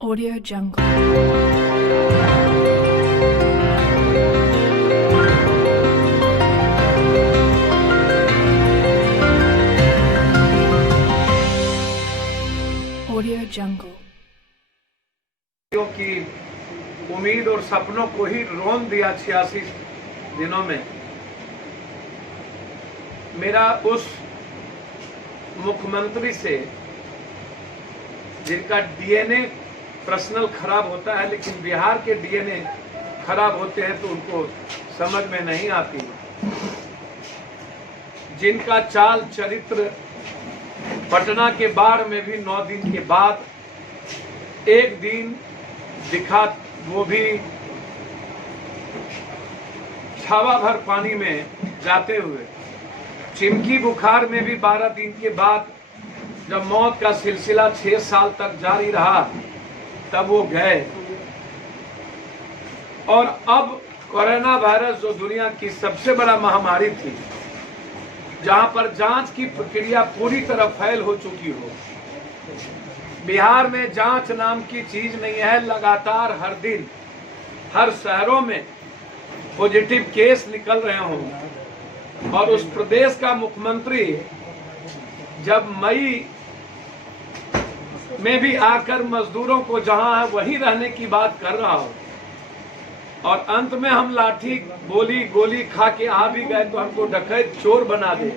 Audio Jungle. Audio Jungle. की उम्मीद और सपनों को ही रोन दिया 86 दिनों में। मेरा उस मुख्यमंत्री से जिनका डीएनए पर्सनल खराब होता है, लेकिन बिहार के डीएनए खराब होते हैं तो उनको समझ में नहीं आती, जिनका चाल चरित्र पटना के बाढ़ में भी 9 दिन के बाद एक दिन दिखा, वो भी छावा भर पानी में जाते हुए। चिमकी बुखार में भी 12 दिन के बाद जब मौत का सिलसिला 6 साल तक जारी रहा तब वो गए। और अब कोरोना वायरस जो दुनिया की सबसे बड़ा महामारी थी, जहां पर जांच की प्रक्रिया पूरी तरह फैल हो चुकी हो, बिहार में जांच नाम की चीज नहीं है। लगातार हर दिन हर शहरों में पॉजिटिव केस निकल रहे हों, और उस प्रदेश का मुख्यमंत्री जब मई में भी आकर मजदूरों को जहां है वहीं रहने की बात कर रहा हो, और अंत में हम लाठी गोली खा के आ भी गए तो हमको डकैत चोर बना दे।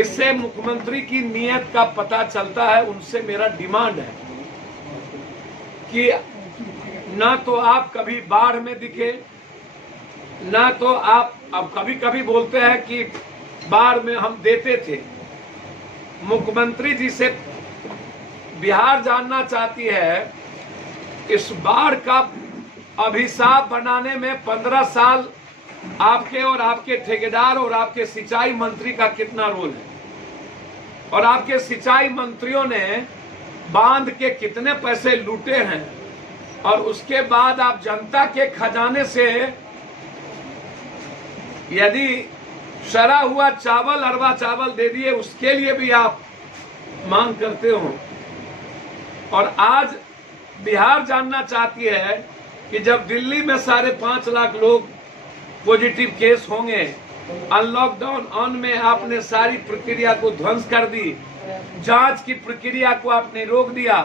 इससे मुख्यमंत्री की नीयत का पता चलता है। उनसे मेरा डिमांड है कि ना तो आप कभी बाढ़ में दिखे, ना तो आप अब कभी कभी बोलते हैं कि बाढ़ में हम देते थे। मुख्यमंत्री जी से बिहार जानना चाहती है, इस बाढ़ का अभिशाप बनाने में 15 साल आपके और आपके ठेकेदार और आपके सिंचाई मंत्री का कितना रोल है, और आपके सिंचाई मंत्रियों ने बांध के कितने पैसे लूटे हैं, और उसके बाद आप जनता के खजाने से यदि सड़ा हुआ चावल, अरवा चावल दे दिए, उसके लिए भी आप मांग करते हो। और आज बिहार जानना चाहती है कि जब दिल्ली में 5.5 लाख लोग पॉजिटिव केस होंगे, अनलॉकडाउन ऑन में आपने सारी प्रक्रिया को ध्वंस कर दी, जांच की प्रक्रिया को आपने रोक दिया,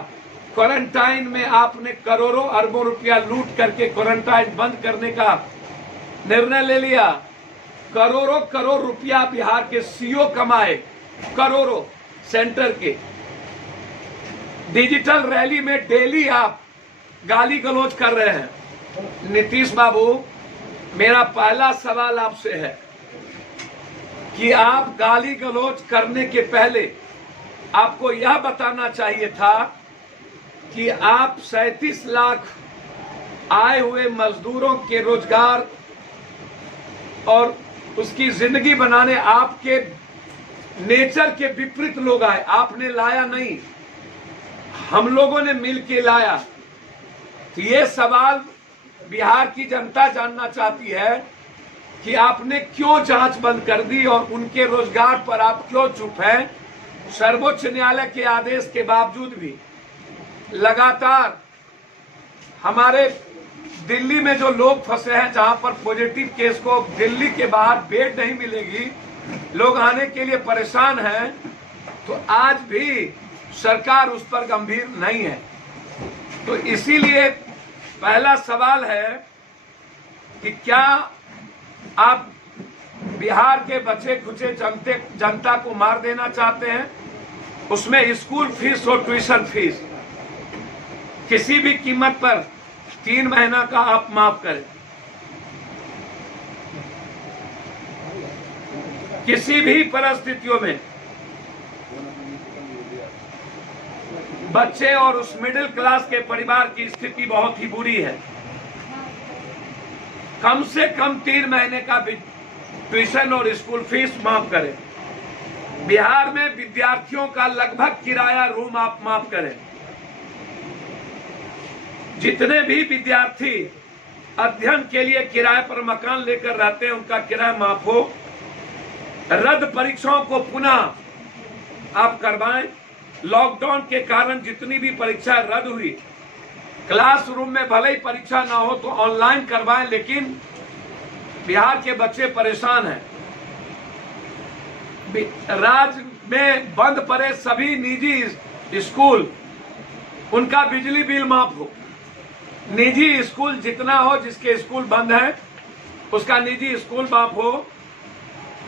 क्वारंटाइन में आपने करोड़ों अरबों रुपया लूट करके क्वारंटाइन बंद करने का निर्णय ले लिया। करोड़ों करोड़ रुपया बिहार के सीओ कमाए, करोड़ों सेंटर के। डिजिटल रैली में डेली आप गाली गलौज कर रहे हैं। नीतीश बाबू, मेरा पहला सवाल आपसे है कि आप गाली गलौज करने के पहले आपको यह बताना चाहिए था कि आप 37 लाख आए हुए मजदूरों के रोजगार और उसकी जिंदगी बनाने आपके नेचर के विपरीत लोग आए। आपने लाया नहीं, हम लोगों ने मिल के लाया। तो ये सवाल बिहार की जनता जानना चाहती है कि आपने क्यों जांच बंद कर दी और उनके रोजगार पर आप क्यों चुप हैं। सर्वोच्च न्यायालय के आदेश के बावजूद भी लगातार हमारे दिल्ली में जो लोग फंसे हैं, जहां पर पॉजिटिव केस को दिल्ली के बाहर बेड नहीं मिलेगी, लोग आने के लिए परेशान हैं, तो आज भी सरकार उस पर गंभीर नहीं है। तो इसीलिए पहला सवाल है कि क्या आप बिहार के बचे खुचे जनता को मार देना चाहते हैं? उसमें स्कूल फीस और ट्यूशन फीस किसी भी कीमत पर 3 महीना का आप माफ करें। किसी भी परिस्थितियों में बच्चे और उस मिडिल क्लास के परिवार की स्थिति बहुत ही बुरी है। कम से कम 3 महीने का ट्यूशन और स्कूल फीस माफ करें। बिहार में विद्यार्थियों का लगभग किराया रूम आप माफ करें। जितने भी विद्यार्थी अध्ययन के लिए किराए पर मकान लेकर रहते हैं, उनका किराया माफ हो। रद्द परीक्षाओं को पुनः आप करवाएं। लॉकडाउन के कारण जितनी भी परीक्षा रद्द हुई, क्लासरूम में भले ही परीक्षा ना हो तो ऑनलाइन करवाएं, लेकिन बिहार के बच्चे परेशान हैं। राज्य में बंद पड़े सभी निजी स्कूल, उनका बिजली बिल माफ हो। निजी स्कूल जितना हो, जिसके स्कूल बंद है उसका निजी स्कूल माफ हो।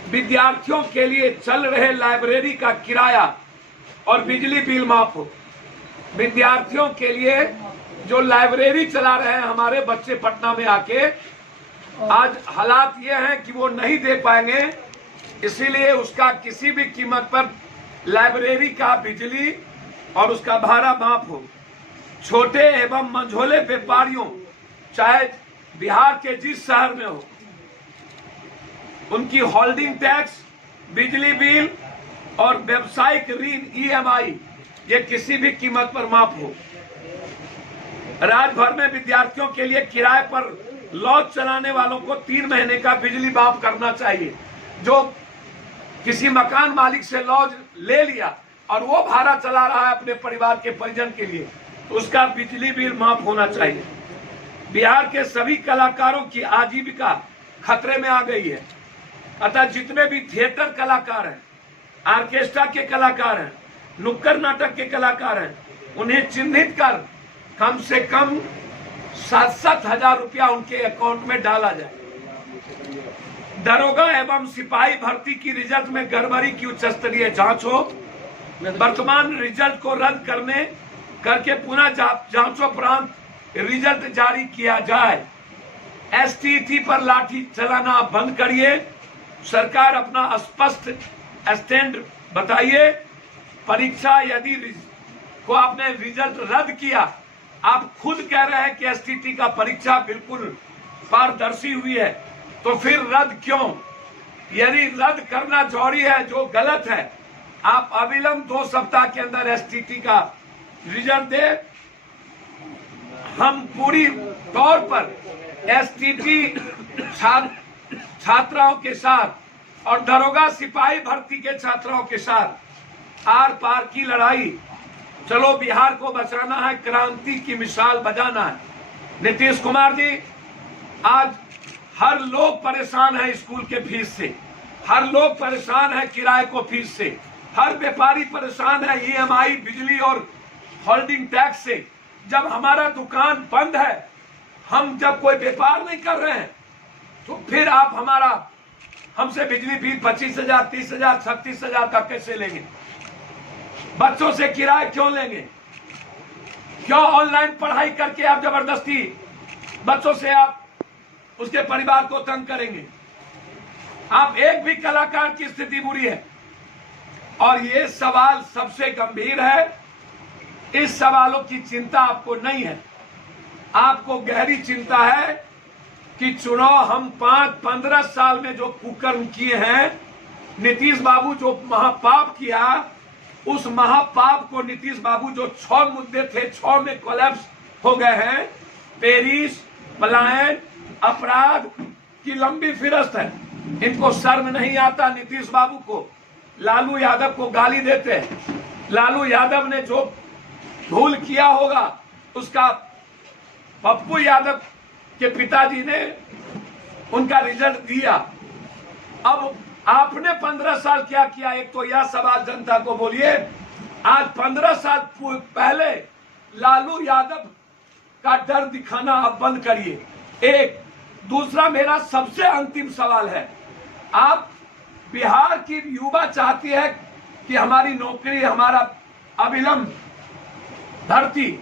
विद्यार्थियों के लिए चल रहे लाइब्रेरी का किराया और बिजली बिल माफ हो। विद्यार्थियों के लिए जो लाइब्रेरी चला रहे हैं हमारे बच्चे पटना में आके, आज हालात ये हैं कि वो नहीं दे पाएंगे, इसीलिए उसका किसी भी कीमत पर लाइब्रेरी का बिजली और उसका भाड़ा माफ हो। छोटे एवं मंझोले व्यापारियों, चाहे बिहार के जिस शहर में हो, उनकी होल्डिंग टैक्स, बिजली बिल और व्यवसायिक ऋण EMI ये किसी भी कीमत पर माफ हो। राज्य भर में विद्यार्थियों के लिए किराए पर लॉज चलाने वालों को 3 महीने का बिजली माफ करना चाहिए। जो किसी मकान मालिक से लॉज ले लिया और वो भाड़ा चला रहा है अपने परिवार के परिजन के लिए, तो उसका बिजली बिल माफ होना चाहिए। बिहार के सभी कलाकारों की आजीविका खतरे में आ गई है, अतः जितने भी थिएटर कलाकार हैं, ऑर्केस्ट्रा के कलाकार हैं, नुक्कड़ नाटक के कलाकार हैं, उन्हें चिन्हित कर कम से कम 7-7 हजार रुपया उनके अकाउंट में डाला जाए। दरोगा एवं सिपाही भर्ती की रिजल्ट में गड़बड़ी की उच्च स्तरीय जांच हो। वर्तमान रिजल्ट को रद्द करके पुनः जांचोपरांत रिजल्ट जारी किया जाए। STT पर लाठी चलाना बंद करिए। सरकार अपना स्पष्ट स्टैंड बताइए। परीक्षा यदि को आपने रिजल्ट रद्द किया, आप खुद कह रहे हैं कि STT का परीक्षा बिल्कुल पारदर्शी हुई है, तो फिर रद्द क्यों? यदि रद्द करना जरूरी है, जो गलत है, आप अविलंब 2 सप्ताह के अंदर STT का रिजल्ट दे। हम पूरी तौर पर STT छात्राओं के साथ और दरोगा सिपाही भर्ती के छात्राओं के साथ आर पार की लड़ाई। चलो, बिहार को बचाना है, क्रांति की मिसाल बजाना है। नीतीश कुमार जी, आज हर लोग परेशान है स्कूल के फीस से, हर लोग परेशान है किराए को फीस से, हर व्यापारी परेशान है EMI, बिजली और होल्डिंग टैक्स से। जब हमारा दुकान बंद है, हम जब कोई व्यापार नहीं कर रहे हैं, तो फिर आप हमसे बिजली बिल 25,000, 30,000, 36,000 का कैसे लेंगे? बच्चों से किराए क्यों लेंगे? क्यों ऑनलाइन पढ़ाई करके आप जबरदस्ती बच्चों से आप उसके परिवार को तंग करेंगे? आप एक भी कलाकार की स्थिति बुरी है। और ये सवाल सबसे गंभीर है। इस सवालों की चिंता आपको नहीं है। आपको गहरी चिंता है कि चुनाव हम 5-15 साल में जो कुकर्म किए हैं, नीतीश बाबू जो महापाप किया, उस महापाप को नीतीश बाबू जो 6 मुद्दे थे, 6 में कोलैप्स हो गए हैं। पेरिस, पलायन, अपराध की लंबी फिरस्त है। इनको शर्म नहीं आता नीतीश बाबू को। लालू यादव को गाली देते हैं। लालू यादव ने जो भूल किया होगा, उसका पप्पू यादव के पिताजी ने उनका रिजल्ट दिया। अब आपने 15 साल क्या किया? एक तो यह सवाल जनता को बोलिए। आज 15 साल पहले लालू यादव का डर दिखाना आप बंद करिए। एक दूसरा, मेरा सबसे अंतिम सवाल है, आप बिहार की युवा चाहती है कि हमारी नौकरी, हमारा अविलंब भर्ती,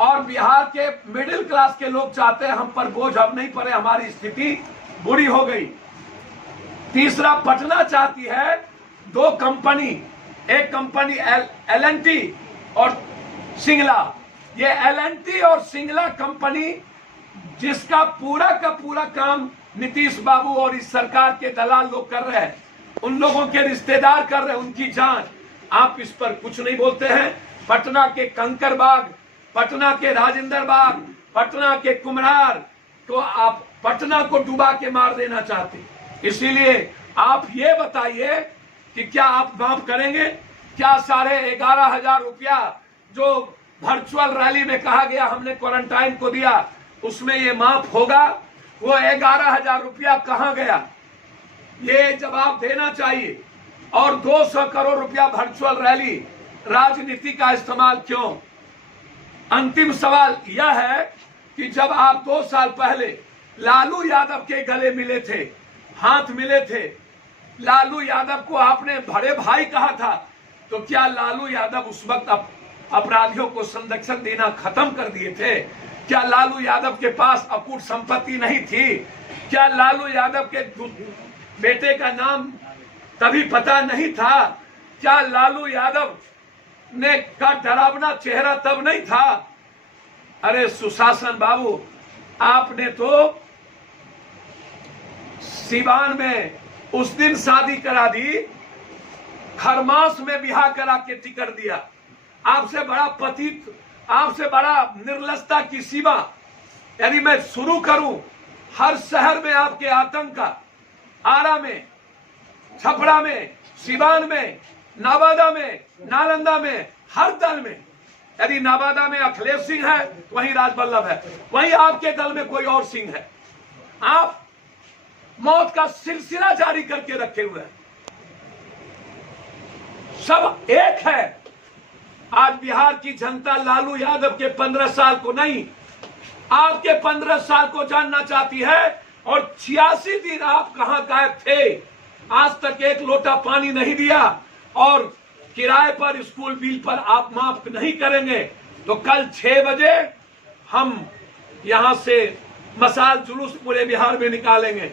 और बिहार के मिडिल क्लास के लोग चाहते हैं हम पर बोझ अब नहीं पड़े, हमारी स्थिति बुरी हो गई। तीसरा, पटना चाहती है 2 कंपनी, एक कंपनी L&T और सिंगला। ये L&T और सिंगला कंपनी, जिसका पूरा का पूरा काम नीतीश बाबू और इस सरकार के दलाल लोग कर रहे हैं, उन लोगों के रिश्तेदार कर रहे हैं, उनकी जांच। आप इस पर कुछ नहीं बोलते हैं। पटना के कंकरबाग, पटना के राजेंद्र बाग, पटना के कुम्हरार को आप पटना को डुबा के मार देना चाहते। इसीलिए आप ये बताइए कि क्या आप माफ करेंगे क्या 11,500 रुपया जो वर्चुअल रैली में कहा गया हमने क्वारंटाइन को दिया, उसमें ये माफ होगा? वो 11,000 रुपया कहां गया, ये जवाब देना चाहिए। और 200 करोड़ रुपया वर्चुअल रैली, राजनीति का इस्तेमाल क्यों? अंतिम सवाल यह है कि जब आप 2 साल पहले लालू यादव के गले मिले थे, हाथ मिले थे, लालू यादव को आपने बड़े भाई कहा था, तो क्या लालू यादव उस वक्त अपराधियों को संरक्षण देना खत्म कर दिए थे? क्या लालू यादव के पास अकूट संपत्ति नहीं थी? क्या लालू यादव के बेटे का नाम तभी पता नहीं था? क्या लालू यादव ने का डरावना चेहरा तब नहीं था? अरे सुशासन बाबू, आपने तो सिवान में उस दिन शादी करा दी, खरमास में बिहार करा के टिकट दिया। आपसे बड़ा पतित, आपसे बड़ा निर्लजता की सीमा यदि मैं शुरू करूं, हर शहर में आपके आतंक का, आरा में, छपरा में, सिवान में, नवादा में, नालंदा में, हर दल में, यदि नवादा में अखिलेश सिंह है तो वहीं राजवल्लभ है, वहीं आपके दल में कोई और सिंह है। आप मौत का सिलसिला जारी करके रखे हुए हैं। सब एक है। आज बिहार की जनता लालू यादव के 15 साल को नहीं, आपके 15 साल को जानना चाहती है। और 86 दिन आप कहां गायब थे? आज तक एक लोटा पानी नहीं दिया, और किराए पर, स्कूल बिल पर आप माफ नहीं करेंगे तो कल 6 बजे हम यहां से मशाल जुलूस पूरे बिहार में निकालेंगे।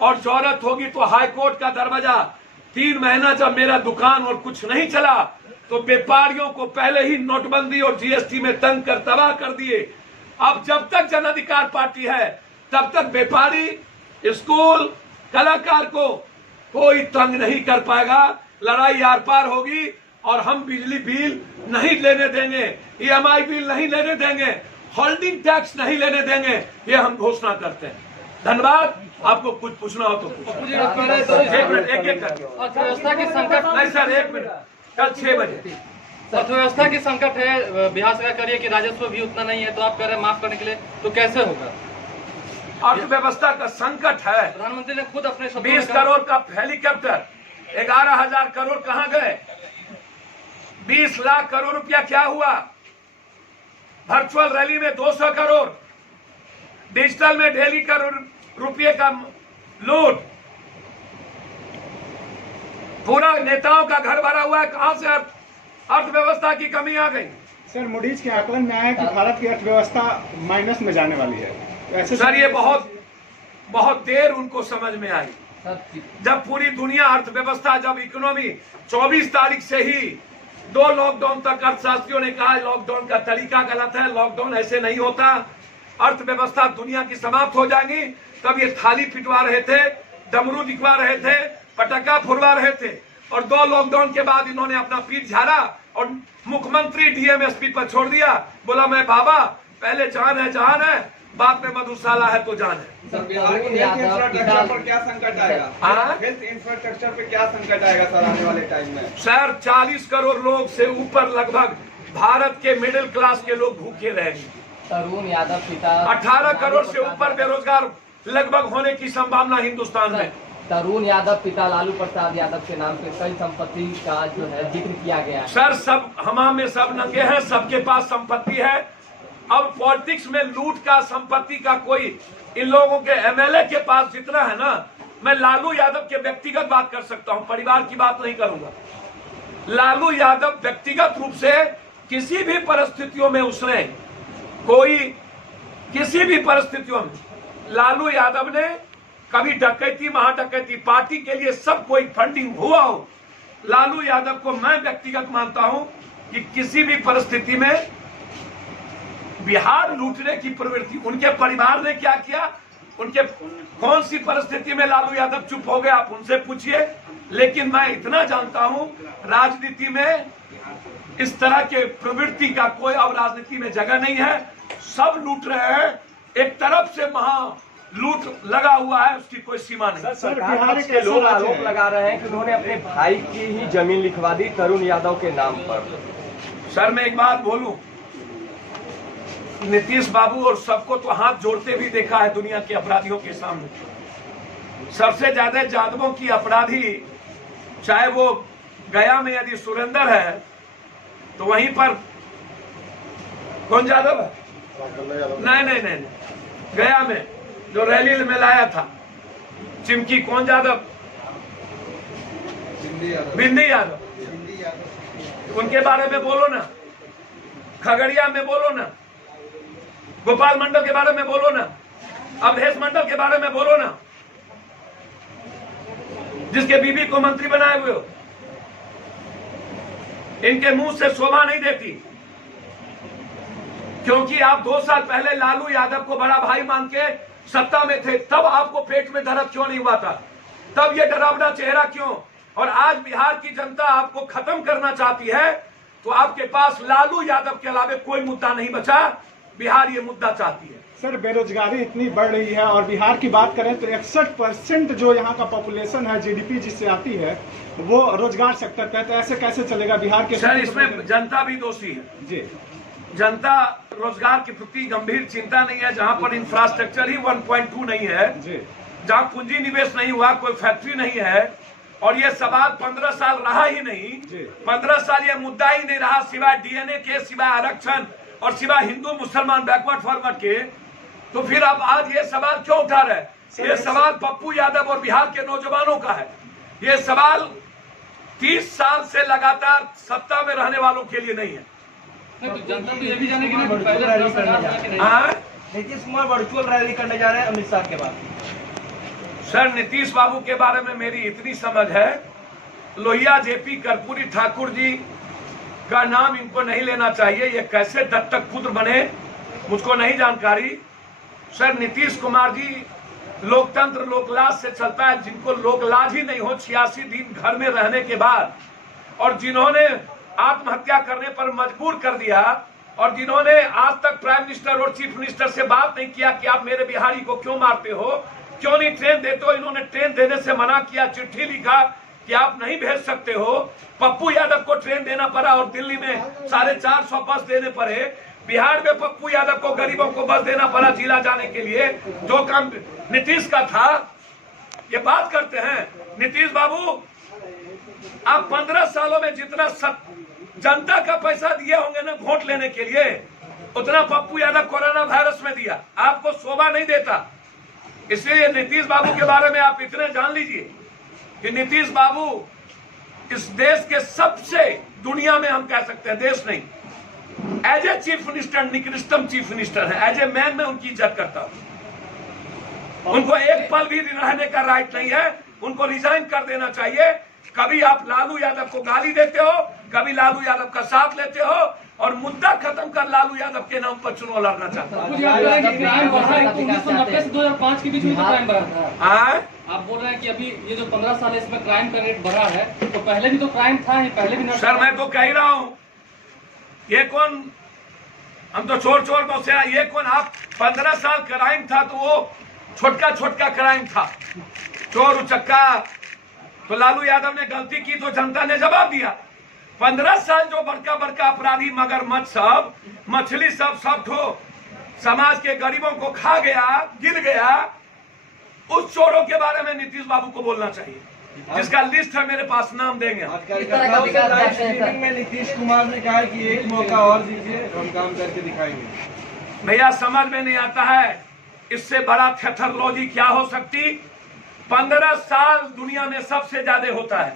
और जरूरत होगी तो हाईकोर्ट का दरवाजा, 3 महीना जब मेरा दुकान और कुछ नहीं चला तो व्यापारियों को पहले ही नोटबंदी और जीएसटी में तंग कर तबाह कर दिए। अब जब तक जन अधिकार पार्टी है तब तक व्यापारी, स्कूल, कलाकार को कोई तंग नहीं कर पाएगा। लड़ाई आर पार होगी और हम बिजली बिल नहीं लेने देंगे, ईएमआई बिल नहीं लेने देंगे, होल्डिंग टैक्स नहीं लेने देंगे, ये हम घोषणा करते हैं। धन्यवाद। आपको कुछ पूछना हो तो मुझे अर्थव्यवस्था की संकट नहीं सर, 1 मिनट, कल 6 बजे अर्थव्यवस्था की संकट है, बिहार सरकार कह रही है कि राजस्व भी उतना नहीं है, तो आप कह रहे हैं माफ करने के लिए, तो कैसे होगा? अर्थव्यवस्था का संकट है। प्रधानमंत्री ने खुद अपने 20 करोड़ का हेलीकॉप्टर, 11,000 करोड़ कहां गए? 20 लाख करोड़ रुपया क्या हुआ? वर्चुअल रैली में 200 करोड़, डिजिटल में डेली करोड़ रुपये का लूट, पूरा नेताओं का घर भरा हुआ है। कहां से अर्थव्यवस्था की कमी आ गई? सर, मूडीज के आकलन में आया है कि भारत की अर्थव्यवस्था माइनस में जाने वाली है। ऐसे सर, ये बहुत देर उनको समझ में आई, जब पूरी दुनिया अर्थव्यवस्था, जब इकोनॉमी 24 तारीख से ही 2 लॉकडाउन तक अर्थशास्त्रियों ने कहा लॉकडाउन का तरीका गलत है, लॉकडाउन ऐसे नहीं होता, अर्थव्यवस्था दुनिया की समाप्त हो जाएगी। तब ये थाली पिटवा रहे थे, डमरू दिखवा रहे थे, पटाखा फुलवा रहे थे। और 2 लॉकडाउन के बाद इन्होंने अपना पीठ झाड़ा और मुख्यमंत्री डीएमएसपी पर छोड़ दिया। बोला मैं बाबा, पहले जान है जहान है, बाद में मधुशाला है तो जान है। सर, बिहार की हेल्थ इंफ्रास्ट्रक्चर पर क्या संकट आएगा? हेल्थ इंफ्रास्ट्रक्चर पे क्या संकट आएगा सर आने वाले टाइम में? सर, 40 करोड़ लोग से ऊपर लगभग भारत के मिडिल क्लास के लोग भूखे रहेंगे। तरुण यादव पिता 18 करोड़ से ऊपर बेरोजगार लगभग होने की संभावना हिंदुस्तान में। तरुण यादव पिता लालू प्रसाद यादव के नाम पे कई संपत्ति का जो है जिक्र किया गया है। सर, सब हमाम में सब नंगे हैं, सबके पास संपत्ति है। अब पॉलिटिक्स में लूट का, संपत्ति का कोई, इन लोगों के एमएलए के पास जितना है ना, मैं लालू यादव के व्यक्तिगत बात कर सकता हूं, परिवार की बात नहीं करूंगा। लालू यादव व्यक्तिगत रूप से किसी भी परिस्थितियों में उसने किसी भी परिस्थितियों में लालू यादव ने कभी डकैती, महाडकैती, पार्टी के लिए सब कोई फंडिंग हुआ हो, लालू यादव को मैं व्यक्तिगत मानता हूं कि किसी भी परिस्थिति में बिहार लूटने की प्रवृत्ति, उनके परिवार ने क्या किया, उनके कौन सी परिस्थिति में लालू यादव चुप हो गए, आप उनसे पूछिए। लेकिन मैं इतना जानता हूं, राजनीति में इस तरह के प्रवृत्ति का कोई अब राजनीति में जगह नहीं है। सब लूट रहे हैं। एक तरफ से लूट लगा हुआ है, उसकी कोई सीमा नहीं। सर बिहार के लोग आरोप लगा रहे हैं कि उन्होंने अपने भाई की ही जमीन लिखवा दी तरुण यादव के नाम पर। सर मैं एक बात बोलूं, नीतीश बाबू और सबको तो हाथ जोड़ते भी देखा है दुनिया के अपराधियों के सामने। सबसे ज्यादा यादवों की अपराधी चाहे वो गया में यदि सुरेंद्र है तो वहीं पर कौन यादव है? नहीं, गया में जो रैली में लाया था चिमकी, कौन यादव? बिंदी यादव। उनके बारे में बोलो ना, खगड़िया में बोलो ना, गोपाल मंडल के बारे में बोलो ना, अवधेश मंडल के बारे में बोलो ना, जिसके बीबी को मंत्री बनाए हुए हो। इनके मुंह से शोभा नहीं देती, क्योंकि आप 2 साल पहले लालू यादव को बड़ा भाई मान के सत्ता में थे, तब आपको पेट में दर्द क्यों नहीं हुआ था? तब ये डरावना चेहरा क्यों? और आज बिहार की जनता आपको खत्म करना चाहती है, तो आपके पास लालू यादव के अलावा कोई मुद्दा नहीं बचा। बिहार ये मुद्दा चाहती है। सर बेरोजगारी इतनी बढ़ रही है और बिहार की बात करें तो 61% जो यहाँ का पॉपुलेशन है, जीडीपी जिससे आती है, वो रोजगार सेक्टर पे है। तो ऐसे कैसे चलेगा बिहार के? सर इसमें जनता भी दोषी है जी। जनता रोजगार के प्रति गंभीर चिंता नहीं है। जहां पर इंफ्रास्ट्रक्चर ही 1.2 नहीं है जी, जहां पूंजी निवेश नहीं हुआ, कोई फैक्ट्री नहीं है, और ये सवाल 15 साल रहा ही नहीं। 15 साल ये मुद्दा ही नहीं रहा, सिवाय डीएनए के, सिवाय आरक्षण और सिवाय हिंदू मुसलमान बैकवर्ड फॉरवर्ड के। तो फिर आप आज ये सवाल क्यों उठा रहे हैं? ये सवाल पप्पू यादव और बिहार के नौजवानों का है। ये सवाल 30 साल से लगातार सत्ता में रहने वालों के लिए नहीं है। तो जनता तो ये भी जाने की ना पहले नीतीश कुमार वर्चुअल रैली करने जा रहे हैं अमित शाह के बाद। सर नीतीश बाबू के बारे में मेरी इतनी समझ है, लोहिया जेपी कर्पूरी ठाकुर जी का नाम इनको नहीं लेना चाहिए। ये कैसे दत्तक पुत्र बने मुझको नहीं जानकारी। सर नीतीश कुमार जी लोकतंत्र लोकलाज से चलता है। जिनको लोकलाज ही नहीं हो 86 दिन घर में रहने के बाद, और जिन्होंने आत्महत्या करने पर मजबूर कर दिया, और जिन्होंने आज तक प्राइम मिनिस्टर और चीफ मिनिस्टर से बात नहीं किया कि आप मेरे बिहारी को क्यों मारते हो, क्यों नहीं ट्रेन देते हो। इन्होंने ट्रेन देने से मना किया, चिट्ठी लिखा कि आप नहीं भेज सकते हो। पप्पू यादव को ट्रेन देना पड़ा और दिल्ली में 450 बस देने पड़े। बिहार में पप्पू यादव को गरीबों को बस देना पड़ा जिला जाने के लिए। जो काम नीतीश का था, ये बात करते हैं। नीतीश बाबू आप 15 सालों में जितना जनता का पैसा दिए होंगे ना वोट लेने के लिए, उतना पप्पू यादव कोरोना वायरस में दिया। आपको शोभा नहीं देता। इसलिए नीतीश बाबू के बारे में आप इतने जान लीजिए कि नीतीश बाबू इस देश के सबसे, दुनिया में हम कह सकते हैं, देश नहीं, एज ए चीफ मिनिस्टर निकृष्टम चीफ मिनिस्टर है। एज ए मैन में उनकी इज्जत करता हूं। उनको एक पल भी रहने का राइट नहीं है। उनको रिजाइन कर देना चाहिए। कभी आप लालू यादव को गाली देते हो, कभी लालू यादव का साथ लेते हो, और मुद्दा खत्म कर लालू यादव के नाम पर चुनाव लड़ना चाहते हो। 1990 से 2005 के बीच में क्राइम बढ़ा था। आप बोल रहे हैं कि अभी ये जो 15 साल है इसमें क्राइम का रेट बढ़ा है, तो पहले भी तो क्राइम था ही, पहले भी। सर मैं तो कह रहा हूँ, ये कौन, हम तो चोर को से, ये कौन? आप 15 साल क्राइम था तो वो छोटका क्राइम था, चोर उचक्का। तो लालू यादव ने गलती की तो जनता ने जवाब दिया। 15 साल जो बड़का अपराधी मगरमच्छ सब, मछली सब ठो समाज के गरीबों को खा गया, गिर गया, उस चोरों के बारे में नीतीश बाबू को बोलना चाहिए, जिसका लिस्ट है मेरे पास, नाम देंगे। में नीतीश कुमार ने कहा कि एक मौका और दीजिए, हम काम करके दिखाएंगे। भैया समझ में नहीं आता है इससे बड़ा थेथरोलॉजी क्या हो सकती। 15 साल दुनिया में सबसे ज्यादा होता है।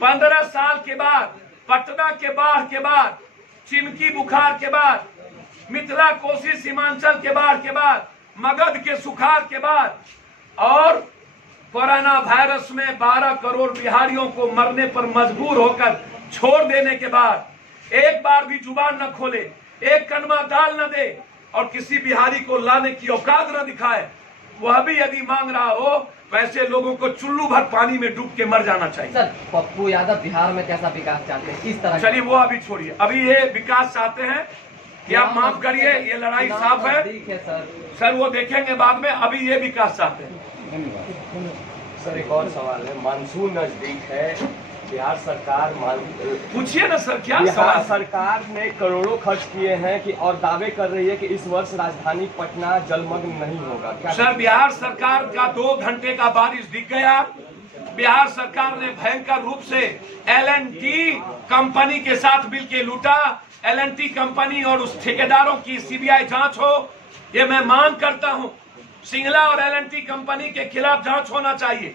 15 साल के बाद, पटना के बाढ़ के बाद, चिमकी बुखार के बाद, मिथिला कोसी सीमांचल के बाढ़ के बाद, मगध के सुखाड़ के बाद, और कोरोना वायरस में 12 करोड़ बिहारियों को मरने पर मजबूर होकर छोड़ देने के बाद, एक बार भी जुबान न खोले, एक कलमा दाल न दे, और किसी बिहारी को लाने की औकात न दिखाए, वह भी यदि मांग रहा हो, वैसे लोगों को चुल्लू भर पानी में डूब के मर जाना चाहिए। सर पप्पू यादव बिहार में कैसा विकास चाहते हैं, किस तरह? चलिए वो अभी छोड़िए। अभी ये विकास चाहते हैं कि आप माफ करिए, ये लड़ाई साफ है। ठीक है सर। सर वो देखेंगे बाद में, अभी ये विकास चाहते हैं। सर एक और सवाल है, मानसून नजदीक है, बिहार सरकार पूछिए ना सर, क्या बिहार सवाल? सरकार ने करोड़ों खर्च किए हैं कि और दावे कर रही है कि इस वर्ष राजधानी पटना जलमग्न नहीं होगा, क्या? सर बिहार सरकार का 2 घंटे का बारिश दिख गया। बिहार सरकार ने भयंकर रूप से L&T कंपनी के साथ मिलकर लूटा। L&T कंपनी और उस ठेकेदारों की सीबीआई जांच हो, ये मैं मांग करता हूं। सिंगला और L&T कंपनी के खिलाफ जांच होना चाहिए।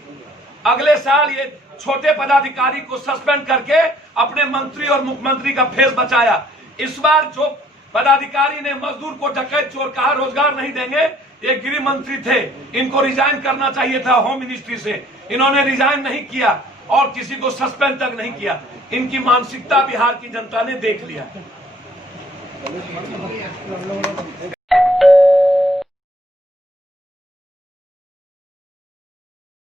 अगले साल ये छोटे पदाधिकारी को सस्पेंड करके अपने मंत्री और मुख्यमंत्री का फेस बचाया। इस बार जो पदाधिकारी ने मजदूर को डकैत चोर कहा, रोजगार नहीं देंगे, ये गृह मंत्री थे, इनको रिजाइन करना चाहिए था होम मिनिस्ट्री से। इन्होंने रिजाइन नहीं किया और किसी को सस्पेंड तक नहीं किया। इनकी मानसिकता बिहार की जनता ने देख लिया।